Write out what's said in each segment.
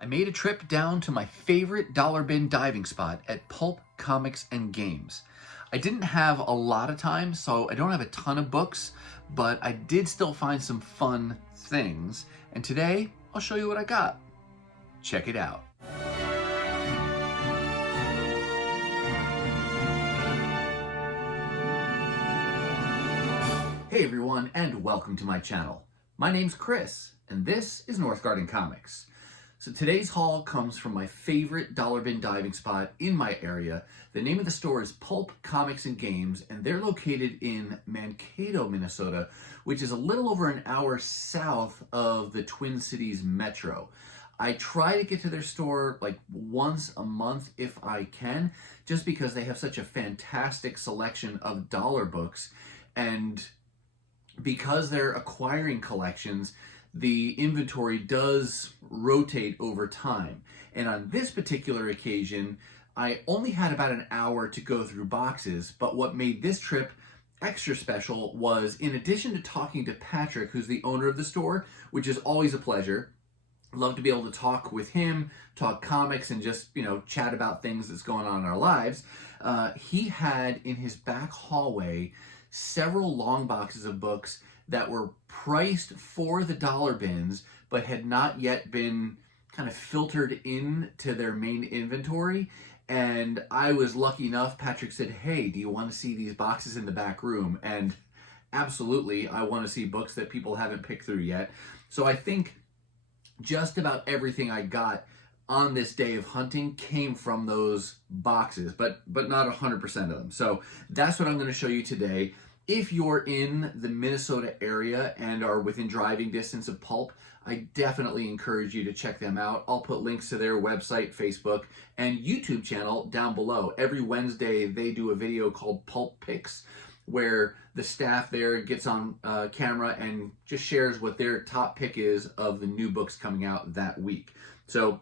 I made a trip down to my favorite dollar bin diving spot at Pulp Comics and Games. I didn't have a lot of time, so I don't have a ton of books, but I did still find some fun things. And today, I'll show you what I got. Check it out. Hey everyone, and welcome to my channel. My name's Chris, and this is Northgarden Comics. So today's haul comes from my favorite dollar bin diving spot in my area. The name of the store is Pulp Comics and Games, and they're located in Mankato, Minnesota, which is a little over an hour south of the Twin Cities metro. I try to get to their store like once a month if I can, just because they have such a fantastic selection of dollar books, and because they're acquiring collections, the inventory does rotate over time. And on this particular occasion, I only had about an hour to go through boxes, but what made this trip extra special was, in addition to talking to Patrick, who's the owner of the store, which is always a pleasure, love to be able to talk with him, talk comics, and just, chat about things that's going on in our lives. He had in his back hallway several long boxes of books that were priced for the dollar bins, but had not yet been kind of filtered into their main inventory. And I was lucky enough, Patrick said, "Hey, do you want to see these boxes in the back room?" And absolutely, I want to see books that people haven't picked through yet. So I think just about everything I got on this day of hunting came from those boxes, but not 100% of them. So that's what I'm going to show you today. If you're in the Minnesota area and are within driving distance of Pulp, I definitely encourage you to check them out. I'll put links to their website, Facebook, and YouTube channel down below. Every Wednesday, they do a video called Pulp Picks, where the staff there gets on camera and just shares what their top pick is of the new books coming out that week. So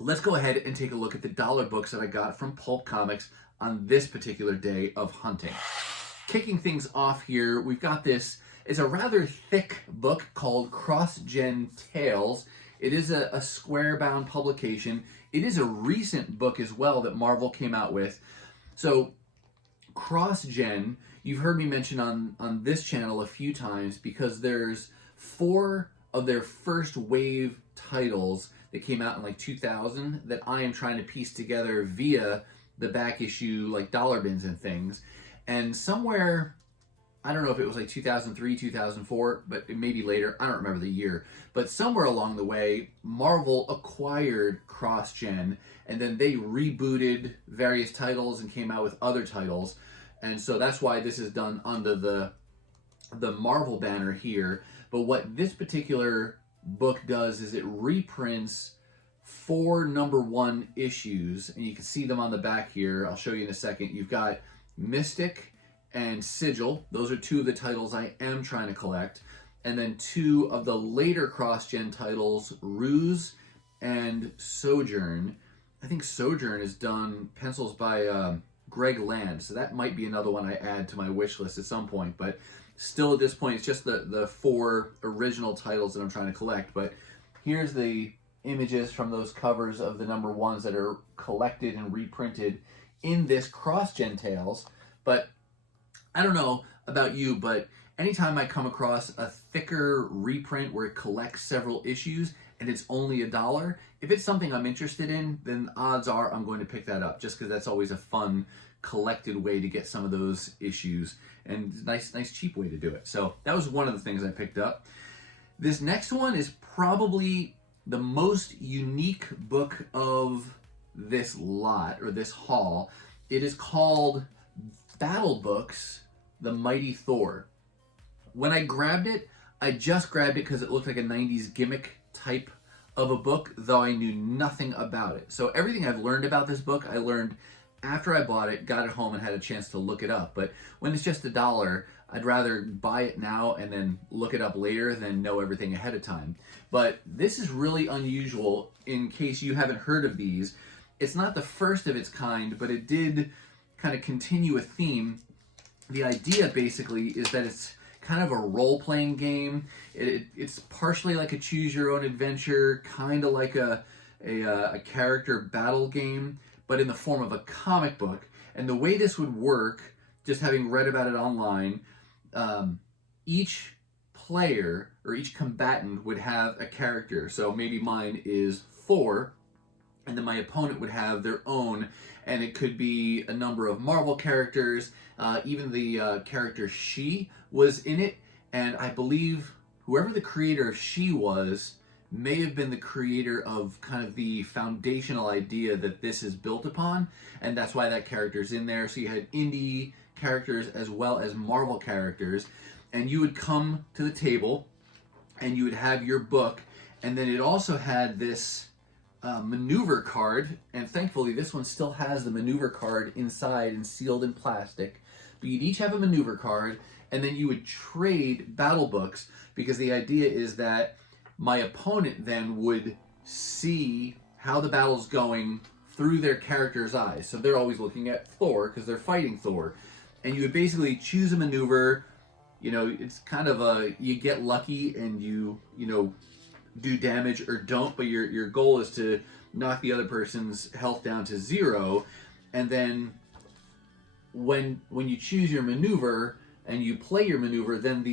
let's go ahead and take a look at the dollar books that I got from Pulp Comics on this particular day of hunting. Kicking things off here, we've got this. It's a rather thick book called CrossGen Tales. It is a square-bound publication. It is a recent book as well that Marvel came out with. So CrossGen, you've heard me mention on this channel a few times, because there's 4 of their first wave titles that came out in like 2000 that I am trying to piece together via the back issue, like dollar bins and things. And somewhere, I don't know if it was like 2003, 2004, but it may be later, I don't remember the year, but somewhere along the way, Marvel acquired CrossGen, and then they rebooted various titles and came out with other titles. And so that's why this is done under the Marvel banner here. But what this particular book does is it reprints 4 #1 issues, and you can see them on the back here. I'll show you in a second. You've got Mystic and Sigil. Those are 2 of the titles I am trying to collect. And then 2 of the later CrossGen titles, Ruse and Sojourn. I think Sojourn is done pencils by Greg Land, so that might be another one I add to my wish list at some point. But still at this point, it's just the 4 original titles that I'm trying to collect. But here's the images from those covers of the #1s that are collected and reprinted in this CrossGen Tales. But I don't know about you, but anytime I come across a thicker reprint where it collects several issues and it's only $1, if it's something I'm interested in, then odds are I'm going to pick that up, just because that's always a fun collected way to get some of those issues, and nice cheap way to do it. So that was one of the things I picked up. This next one is probably the most unique book of this lot, or this haul. It is called Battle Books, The Mighty Thor. When I grabbed it, I just grabbed it because it looked like a 90s gimmick type of a book, though I knew nothing about it. So everything I've learned about this book, I learned after I bought it, got it home, and had a chance to look it up. But when it's just $1, I'd rather buy it now and then look it up later than know everything ahead of time. But this is really unusual in case you haven't heard of these. It's not the first of its kind, but it did kind of continue a theme. The idea basically is that it's kind of a role-playing game. It's partially like a choose-your-own adventure, kind of like a a character battle game, but in the form of a comic book. And the way this would work, just having read about it online, each player or each combatant would have a character. So maybe mine is Thor, and then my opponent would have their own, and it could be a number of Marvel characters. Even the character She was in it, and I believe whoever the creator of She was may have been the creator of kind of the foundational idea that this is built upon, and that's why that character's in there. So you had indie characters as well as Marvel characters, and you would come to the table and you would have your book, and then it also had this maneuver card, and thankfully this one still has the maneuver card inside and sealed in plastic. But you'd each have a maneuver card, and then you would trade battle books, because the idea is that my opponent then would see how the battle's going through their character's eyes. So they're always looking at Thor because they're fighting Thor. And you would basically choose a maneuver. You know, it's kind of a, you get lucky and you do damage or don't, but your goal is to knock the other person's health down to 0. And then when you choose your maneuver and you play your maneuver, then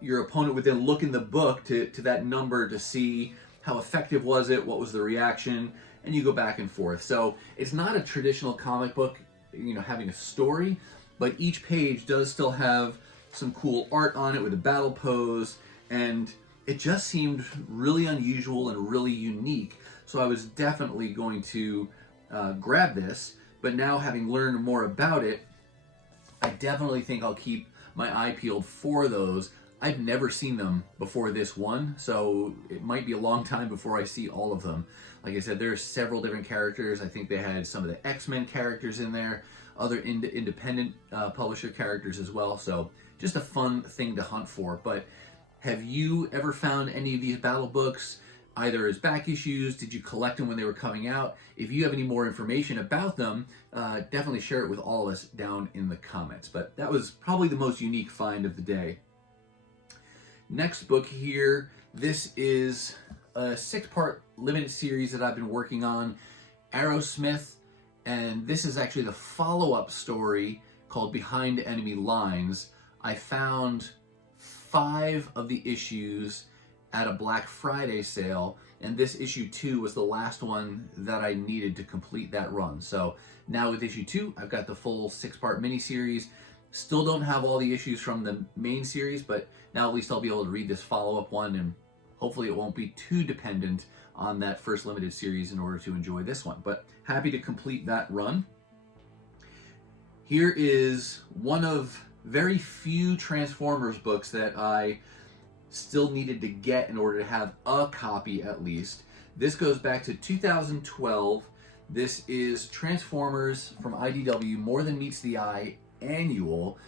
your opponent would then look in the book to that number to see how effective was it, what was the reaction, and you go back and forth. So it's not a traditional comic book, having a story, but each page does still have some cool art on it with a battle pose, and it just seemed really unusual and really unique. So I was definitely going to grab this, but now having learned more about it, I definitely think I'll keep my eye peeled for those. I've never seen them before this one, so it might be a long time before I see all of them. Like I said, there's several different characters. I think they had some of the XMen characters in there, other independent publisher characters as well, so just a fun thing to hunt for. But have you ever found any of these battle books, either as back issues? Did you collect them when they were coming out? If you have any more information about them, definitely share it with all of us down in the comments. But that was probably the most unique find of the day. Next book here, this is a 6-part limited series that I've been working on, Aerosmith, and this is actually the follow-up story called Behind Enemy Lines. I found 5 of the issues at a Black Friday sale, and this issue 2 was the last one that I needed to complete that run. So now with issue 2, I've got the full 6-part miniseries. Still don't have all the issues from the main series, but now at least I'll be able to read this follow-up one, and hopefully it won't be too dependent on that first limited series in order to enjoy this one. But happy to complete that run. Here is one of very few Transformers books that I still needed to get in order to have a copy at least. This goes back to 2012. This is Transformers from IDW, More Than Meets the Eye annual.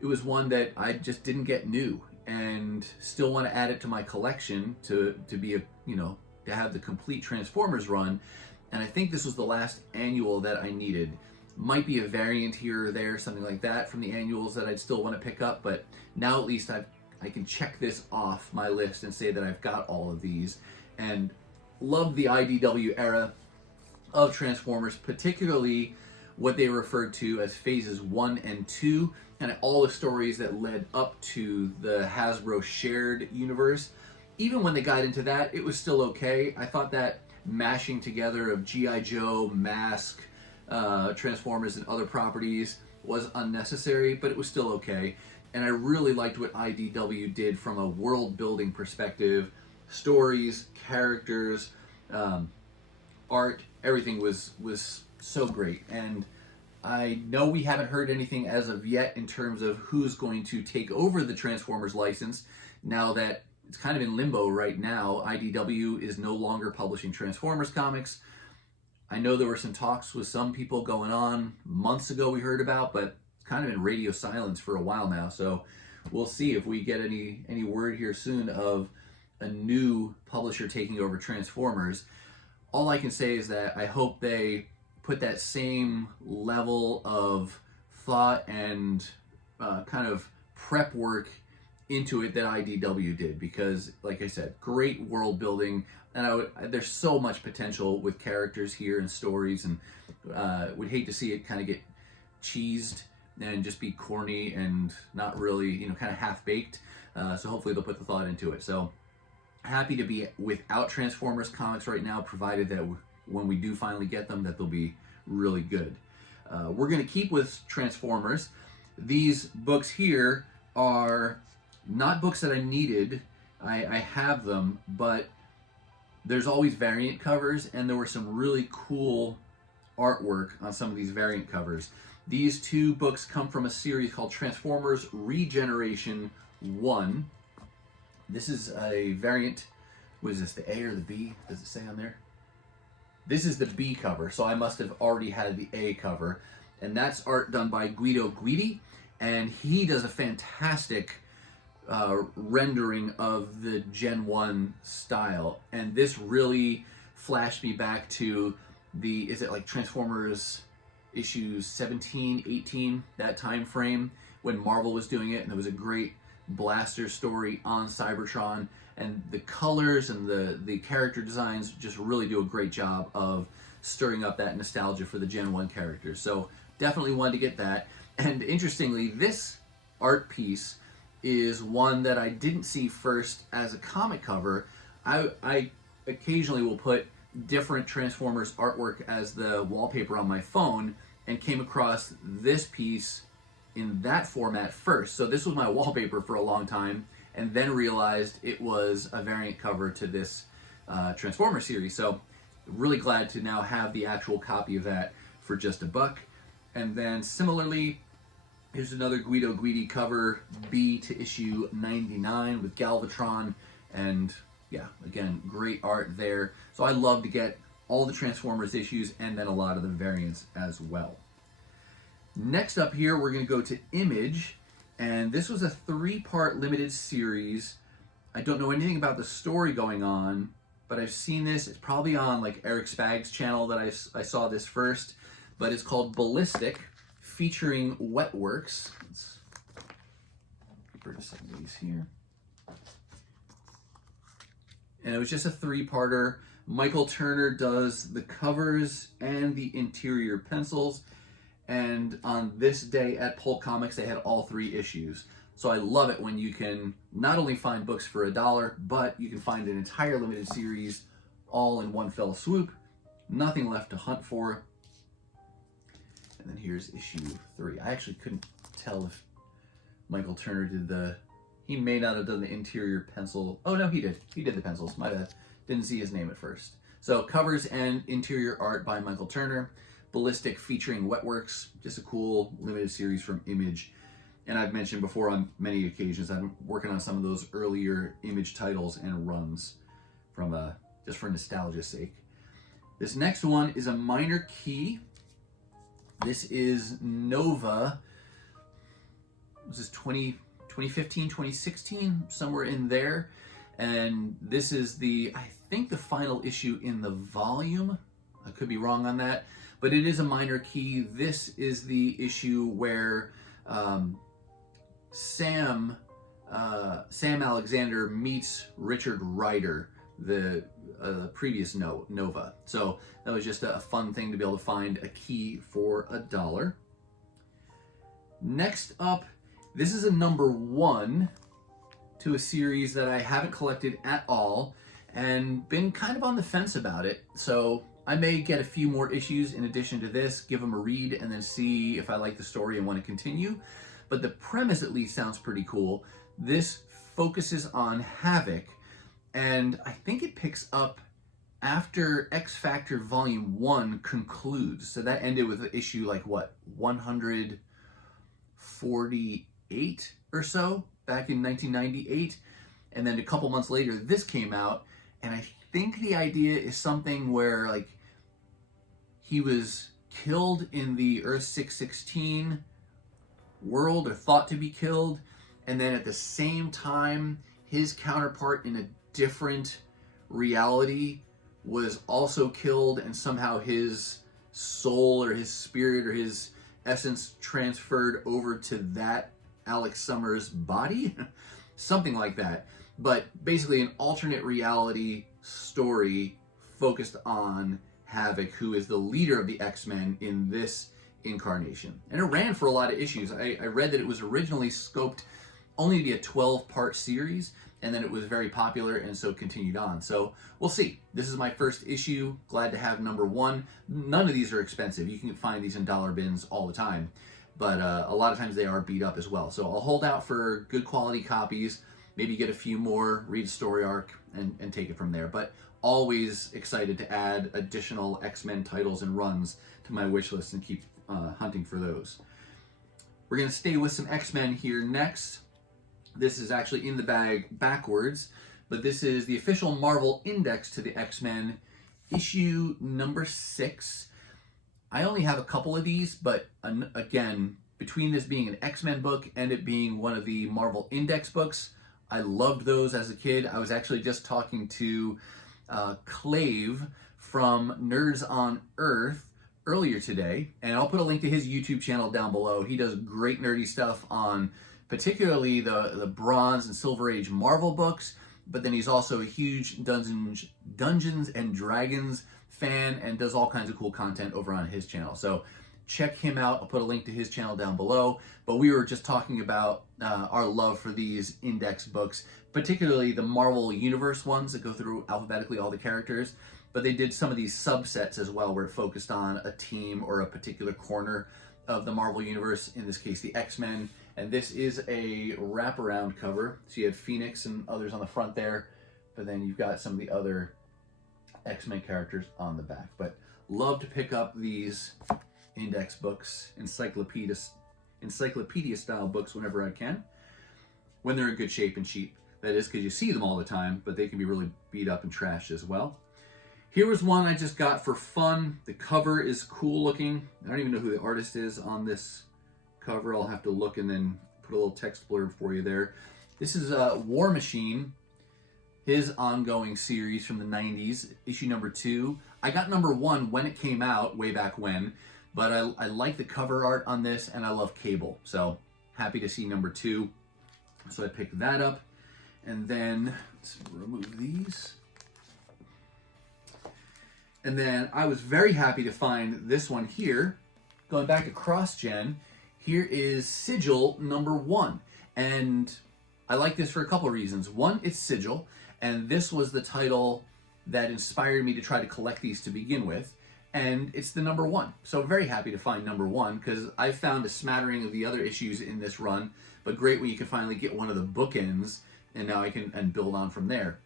It was one that I just didn't get new and still want to add it to my collection to be to have the complete Transformers run. And I think this was the last annual that I needed. Might be a variant here or there, something like that from the annuals that I'd still want to pick up, but now at least I can check this off my list and say that I've got all of these. And love the IDW era of Transformers, particularly what they referred to as phases 1 and 2, and all the stories that led up to the Hasbro shared universe. Even when they got into that, it was still okay. I thought that mashing together of G.I. Joe, Mask, Transformers, and other properties was unnecessary, but it was still okay. And I really liked what IDW did from a world building perspective. Stories, characters, art, everything was so great. And I know we haven't heard anything as of yet in terms of who's going to take over the Transformers license now that it's kind of in limbo right now. IDW is no longer publishing Transformers comics. I know there were some talks with some people going on months ago we heard about, but it's kind of in radio silence for a while now. So we'll see if we get any word here soon of a new publisher taking over Transformers. All I can say is that I hope they put that same level of thought and kind of prep work into it that IDW did, because like I said, great world building. And there's so much potential with characters here and stories, and would hate to see it kind of get cheesed and just be corny and not really, you know, kind of half-baked. So hopefully they'll put the thought into it. So happy to be without Transformers comics right now, provided that when we do finally get them, that they'll be really good. We're going to keep with Transformers. These books here are not books that I needed. I have them, but there's always variant covers, and there were some really cool artwork on some of these variant covers. These two books come from a series called Transformers Regeneration 1. This is a variant. What is this, the A or the B? Does it say on there? This is the B cover, so I must have already had the A cover. And that's art done by Guido Guidi, and he does a fantastic rendering of the Gen 1 style. And this really flashed me back to the, is it like Transformers issues 17, 18, that time frame when Marvel was doing it, and there was a great Blaster story on Cybertron, and the colors and the character designs just really do a great job of stirring up that nostalgia for the Gen 1 characters. So definitely wanted to get that. And interestingly, this art piece is one that I didn't see first as a comic cover. I occasionally will put different Transformers artwork as the wallpaper on my phone, and came across this piece in that format first. So this was my wallpaper for a long time, and then realized it was a variant cover to this Transformers series. So really glad to now have the actual copy of that for just $1. And then similarly, here's another Guido Guidi cover, B to issue 99 with Galvatron, and yeah, again, great art there. So I love to get all the Transformers issues and then a lot of the variants as well. Next up here, we're going to go to Image, and this was a 3-part limited series. I don't know anything about the story going on, but I've seen this. It's probably on like Eric Spag's channel that I saw this first, but it's called Ballistic, featuring Wetworks. Let's keep some of these here. And it was just a 3-parter. Michael Turner does the covers and the interior pencils. And on this day at Pulp Comics, they had all 3 issues. So I love it when you can not only find books for $1, but you can find an entire limited series all in one fell swoop. Nothing left to hunt for. And then here's issue 3. I actually couldn't tell if Michael Turner did he may not have done the interior pencil. Oh no, he did. He did the pencils. Might have, didn't see his name at first. So covers and interior art by Michael Turner. Ballistic featuring Wetworks. Just a cool limited series from Image. And I've mentioned before on many occasions, I'm working on some of those earlier Image titles and runs from just for nostalgia's sake. This next one is a minor key. This is Nova. Was this 2015, 2016, somewhere in there. And this is I think the final issue in the volume. I could be wrong on that, but it is a minor key. This is the issue where Sam Alexander meets Richard Rider, the previous Nova. So that was just a fun thing to be able to find a key for $1. Next up, this is a #1 to a series that I haven't collected at all and been kind of on the fence about it. So I may get a few more issues in addition to this, give them a read, and then see if I like the story and want to continue. But the premise at least sounds pretty cool. This focuses on Havoc, and I think it picks up after X Factor Volume 1 concludes. So that ended with the issue like what, 148 or so back in 1998. And then a couple months later, this came out, and I think the idea is something where like he was killed in the Earth 616 world, or thought to be killed, and then at the same time his counterpart in a different reality was also killed, and somehow his soul or his spirit or his essence transferred over to that Alex Summers body. Something like that. But basically an alternate reality story focused on Havoc, who is the leader of the X-Men in this incarnation. And it ran for a lot of issues. I read that it was originally scoped only to be a 12-part series, and then it was very popular and so continued on. So we'll see. This is my first issue. Glad to have number 1. None of these are expensive. You can find these in dollar bins all the time, but a lot of times they are beat up as well. So I'll hold out for good quality copies, maybe get a few more, read story arc, and take it from there. But always excited to add additional X-Men titles and runs to my wish list and keep hunting for those. We're going to stay with some X-Men here next. This is actually in the bag backwards, but this is the official Marvel Index to the X-Men, issue number 6. I only have a couple of these, but again, between this being an X-Men book and it being one of the Marvel Index books, I loved those as a kid. I was actually just talking to Clave from Nerds on Earth earlier today, and I'll put a link to his YouTube channel down below. He does great nerdy stuff on particularly the Bronze and Silver Age Marvel books, but then he's also a huge Dungeons and Dragons fan and does all kinds of cool content over on his channel. So check him out. I'll put a link to his channel down below. But we were just talking about our love for these index books, particularly the Marvel Universe ones that go through alphabetically all the characters. But they did some of these subsets as well where it focused on a team or a particular corner of the Marvel Universe, in this case the X-Men. And this is a wraparound cover. So you have Phoenix and others on the front there, but then you've got some of the other X-Men characters on the back. But love to pick up these index books, encyclopedia style books whenever I can, when they're in good shape and cheap. That is, because you see them all the time, but they can be really beat up and trashed as well. Here was one I just got for fun. The cover is cool looking. I don't even know who the artist is on this cover. I'll have to look and then put a little text blurb for you there. This is War Machine, his ongoing series from the 90s, issue number 2. I got number 1 when it came out, way back when, but I like the cover art on this, and I love Cable. So happy to see number 2. So I picked that up, and then let's remove these. And then I was very happy to find this one here. Going back to CrossGen, here is Sigil number 1. And I like this for a couple of reasons. One, it's Sigil, and this was the title that inspired me to try to collect these to begin with. And it's the number 1. So very happy to find number 1, because I found a smattering of the other issues in this run, but great when you can finally get one of the bookends, and now I can build on from there.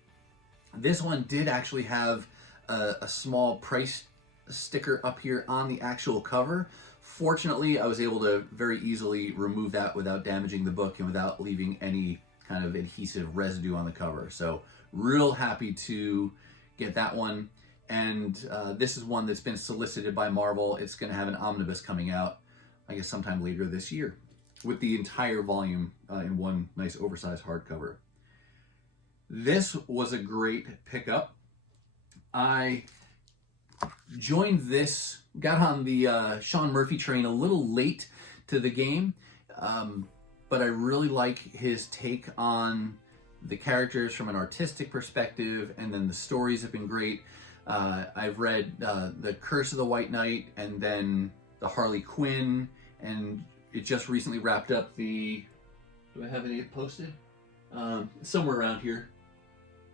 This one did actually have a small price sticker up here on the actual cover. Fortunately, I was able to very easily remove that without damaging the book and without leaving any kind of adhesive residue on the cover. So real happy to get that one. And this is one that's been solicited by Marvel. It's going to have an omnibus coming out, I guess, sometime later this year, with the entire volume in one nice oversized hardcover. This was a great pickup. I joined this, got on the Sean Murphy train a little late to the game, but I really like his take on the characters from an artistic perspective, and then the stories have been great. I've read The Curse of the White Knight, and then the Harley Quinn, and it just recently wrapped up the, do I have any posted? Somewhere around here.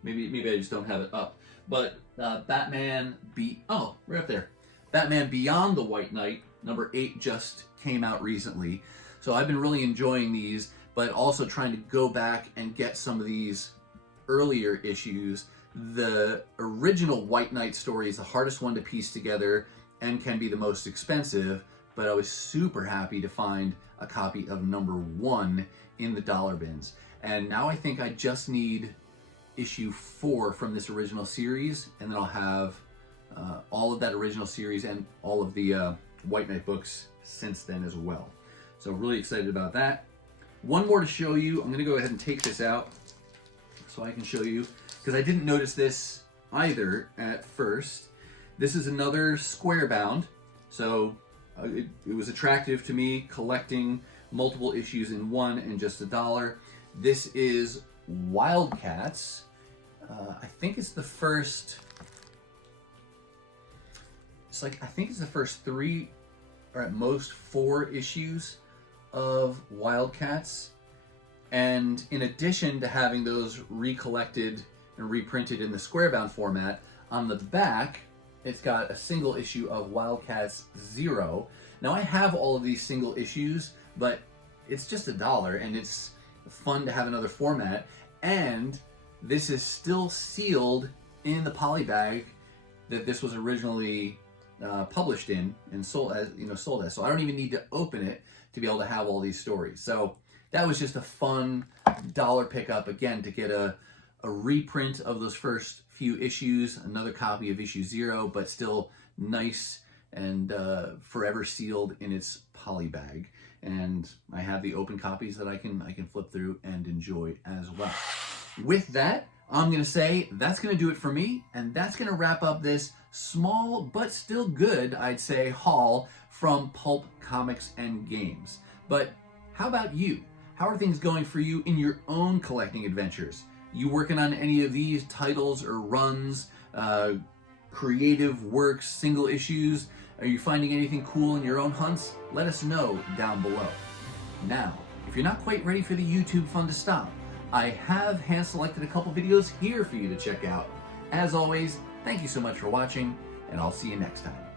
Maybe I just don't have it up. But Batman right up there. Batman Beyond the White Knight, number 8, just came out recently. So I've been really enjoying these, but also trying to go back and get some of these earlier issues. The original White Knight story is the hardest one to piece together and can be the most expensive, but I was super happy to find a copy of number 1 in the dollar bins. And now I think I just need issue 4 from this original series, and then I'll have all of that original series and all of the White Knight books since then as well. So really excited about that. One more to show you. I'm going to go ahead and take this out so I can show you, because I didn't notice this either at first. This is another square bound, so it was attractive to me collecting multiple issues in one and just $1. This is Wildcats, I think it's the first, I think it's the first 3 or at most 4 issues of Wildcats. And in addition to having those recollected and reprinted in the square-bound format, on the back, it's got a single issue of Wildcats 0. Now, I have all of these single issues, but it's just $1, and it's fun to have another format. And this is still sealed in the poly bag that this was originally published in and sold as. So I don't even need to open it to be able to have all these stories. So that was just a fun $1 pickup, again, to get a reprint of those first few issues, another copy of issue 0, but still nice and forever sealed in its poly bag. And I have the open copies that I can flip through and enjoy as well. With that, I'm gonna say that's gonna do it for me, and that's gonna wrap up this small but still good, I'd say, haul from Pulp Comics and Games. But how about you? How are things going for you in your own collecting adventures? You working on any of these titles or runs, creative works, single issues? Are you finding anything cool in your own hunts? Let us know down below. Now, if you're not quite ready for the YouTube fun to stop, I have hand-selected a couple videos here for you to check out. As always, thank you so much for watching, and I'll see you next time.